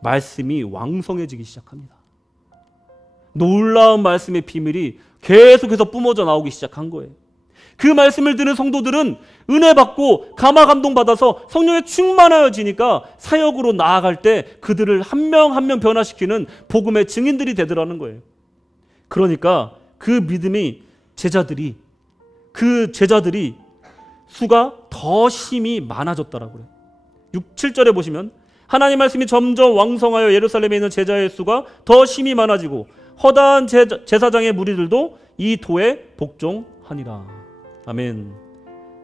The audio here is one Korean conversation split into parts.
말씀이 왕성해지기 시작합니다. 놀라운 말씀의 비밀이 계속해서 뿜어져 나오기 시작한 거예요. 그 말씀을 듣는 성도들은 은혜 받고 감화 감동 받아서 성령에 충만하여지니까 사역으로 나아갈 때 그들을 한 명 한 명 변화시키는 복음의 증인들이 되더라는 거예요. 그러니까 그 믿음이 그 제자들이 수가 더 심히 많아졌다라고 그래요. 6, 7절에 보시면 하나님 말씀이 점점 왕성하여 예루살렘에 있는 제자의 수가 더 심히 많아지고 허다한 제사장의 무리들도 이 도에 복종하니라. 아멘.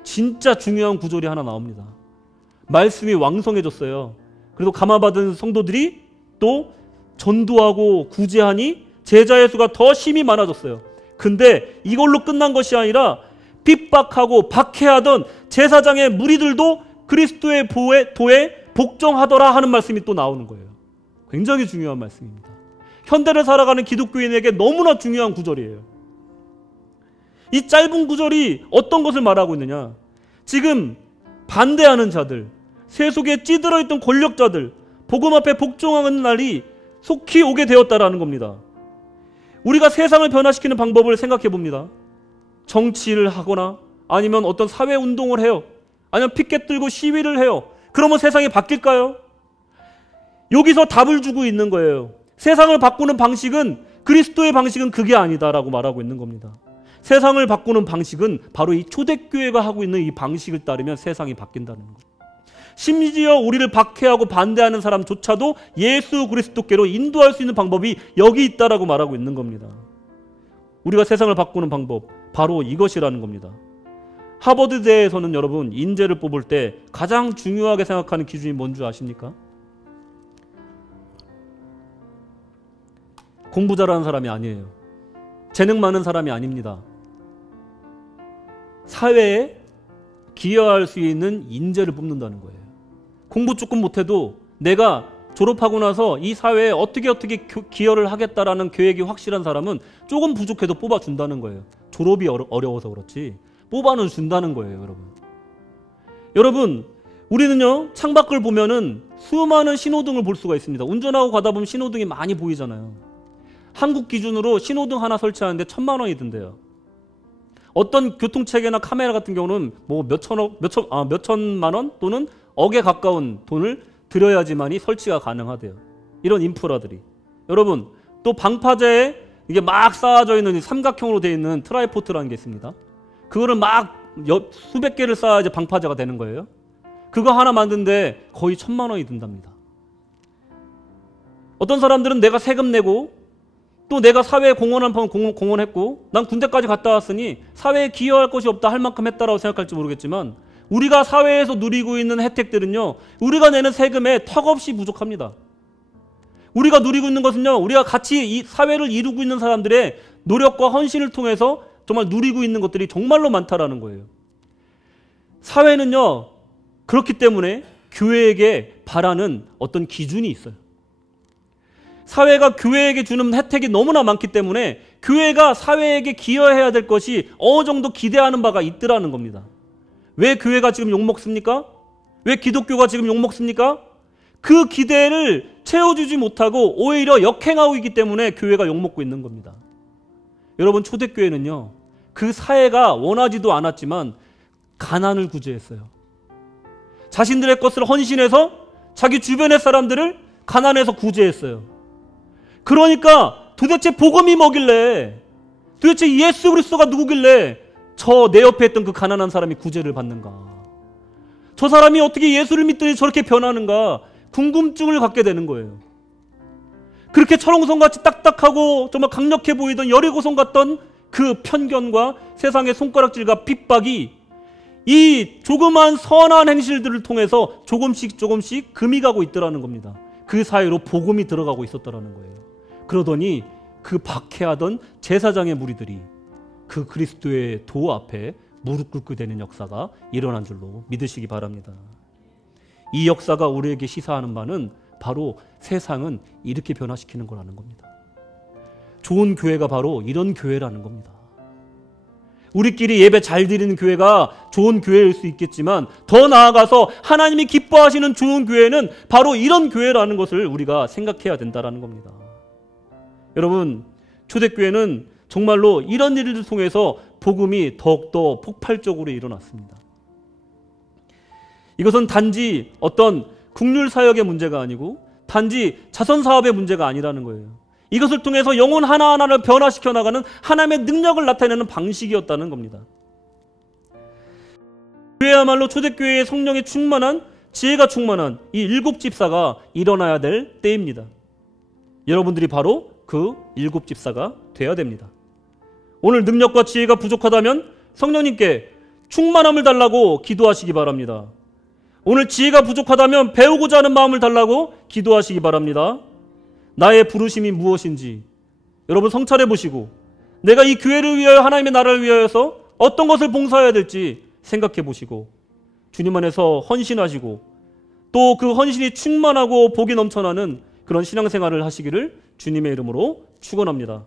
진짜 중요한 구절이 하나 나옵니다. 말씀이 왕성해졌어요. 그래도 감화받은 성도들이 또 전도하고 구제하니 제자의 수가 더 심히 많아졌어요. 근데 이걸로 끝난 것이 아니라 핍박하고 박해하던 제사장의 무리들도 그리스도의 도에 복종하더라 하는 말씀이 또 나오는 거예요. 굉장히 중요한 말씀입니다. 현대를 살아가는 기독교인에게 너무나 중요한 구절이에요. 이 짧은 구절이 어떤 것을 말하고 있느냐? 지금 반대하는 자들, 세속에 찌들어 있던 권력자들, 복음 앞에 복종하는 날이 속히 오게 되었다라는 겁니다. 우리가 세상을 변화시키는 방법을 생각해 봅니다. 정치를 하거나 아니면 어떤 사회 운동을 해요. 아니면 피켓 들고 시위를 해요. 그러면 세상이 바뀔까요? 여기서 답을 주고 있는 거예요. 세상을 바꾸는 방식은 그리스도의 방식은 그게 아니다라고 말하고 있는 겁니다. 세상을 바꾸는 방식은 바로 이 초대교회가 하고 있는 이 방식을 따르면 세상이 바뀐다는 거예요. 심지어 우리를 박해하고 반대하는 사람조차도 예수 그리스도께로 인도할 수 있는 방법이 여기 있다라고 말하고 있는 겁니다. 우리가 세상을 바꾸는 방법 바로 이것이라는 겁니다. 하버드대에서는 여러분 인재를 뽑을 때 가장 중요하게 생각하는 기준이 뭔 줄 아십니까? 공부 잘하는 사람이 아니에요. 재능 많은 사람이 아닙니다. 사회에 기여할 수 있는 인재를 뽑는다는 거예요. 공부 조금 못해도 내가 졸업하고 나서 이 사회에 어떻게 기여를 하겠다라는 계획이 확실한 사람은 조금 부족해도 뽑아준다는 거예요. 졸업이 어려워서 그렇지 뽑아는 준다는 거예요. 여러분 우리는요 창밖을 보면은 수많은 신호등을 볼 수가 있습니다. 운전하고 가다 보면 신호등이 많이 보이잖아요. 한국 기준으로 신호등 하나 설치하는데 1,000만 원이 든대요. 어떤 교통체계나 카메라 같은 경우는 뭐 몇천만 원 또는 억에 가까운 돈을 들여야지만이 설치가 가능하대요. 이런 인프라들이. 여러분 또 방파제에 이게 막 쌓아져 있는 삼각형으로 되어 있는 트라이포트라는 게 있습니다. 그거를 막 수백 개를 쌓아야지 방파제가 되는 거예요. 그거 하나 만드는데 거의 1,000만 원이 든답니다. 어떤 사람들은 내가 세금 내고 또 내가 사회에 공헌했고 난 군대까지 갔다 왔으니 사회에 기여할 것이 없다 할 만큼 했다라고 생각할지 모르겠지만 우리가 사회에서 누리고 있는 혜택들은요 우리가 내는 세금에 턱없이 부족합니다. 우리가 누리고 있는 것은요 우리가 같이 이 사회를 이루고 있는 사람들의 노력과 헌신을 통해서 정말 누리고 있는 것들이 정말로 많다라는 거예요. 사회는요 그렇기 때문에 교회에게 바라는 어떤 기준이 있어요. 사회가 교회에게 주는 혜택이 너무나 많기 때문에 교회가 사회에게 기여해야 될 것이 어느 정도 기대하는 바가 있더라는 겁니다. 왜 교회가 지금 욕먹습니까? 왜 기독교가 지금 욕먹습니까? 그 기대를 채워주지 못하고 오히려 역행하고 있기 때문에 교회가 욕먹고 있는 겁니다. 여러분 초대교회는요 그 사회가 원하지도 않았지만 가난을 구제했어요. 자신들의 것을 헌신해서 자기 주변의 사람들을 가난해서 구제했어요. 그러니까 도대체 복음이 뭐길래 도대체 예수 그리스도가 누구길래 저 내 옆에 있던 그 가난한 사람이 구제를 받는가? 저 사람이 어떻게 예수를 믿더니 저렇게 변하는가? 궁금증을 갖게 되는 거예요. 그렇게 철옹성같이 딱딱하고 정말 강력해 보이던 여리고성 같던 그 편견과 세상의 손가락질과 핍박이 이 조그만 선한 행실들을 통해서 조금씩 금이 가고 있더라는 겁니다. 그 사이로 복음이 들어가고 있었다라는 거예요. 그러더니 그 박해하던 제사장의 무리들이 그 그리스도의 도 앞에 무릎 꿇게 되는 역사가 일어난 줄로 믿으시기 바랍니다. 이 역사가 우리에게 시사하는 바는 바로 세상은 이렇게 변화시키는 거라는 겁니다. 좋은 교회가 바로 이런 교회라는 겁니다. 우리끼리 예배 잘 드리는 교회가 좋은 교회일 수 있겠지만 더 나아가서 하나님이 기뻐하시는 좋은 교회는 바로 이런 교회라는 것을 우리가 생각해야 된다는 겁니다. 여러분, 초대교회는 정말로 이런 일을 통해서 복음이 더욱더 폭발적으로 일어났습니다. 이것은 단지 어떤 국률사역의 문제가 아니고 단지 자선사업의 문제가 아니라는 거예요. 이것을 통해서 영혼 하나하나를 변화시켜 나가는 하나님의 능력을 나타내는 방식이었다는 겁니다. 교회야말로 초대교회의 성령이 충만한, 지혜가 충만한 이 일곱 집사가 일어나야 될 때입니다. 여러분들이 바로 그 일곱 집사가 되어야 됩니다. 오늘 능력과 지혜가 부족하다면 성령님께 충만함을 달라고 기도하시기 바랍니다. 오늘 지혜가 부족하다면 배우고자 하는 마음을 달라고 기도하시기 바랍니다. 나의 부르심이 무엇인지 여러분 성찰해 보시고 내가 이 교회를 위하여 하나님의 나라를 위하여서 어떤 것을 봉사해야 될지 생각해 보시고 주님 안에서 헌신하시고 또 그 헌신이 충만하고 복이 넘쳐나는 그런 신앙생활을 하시기를 주님의 이름으로 축원합니다.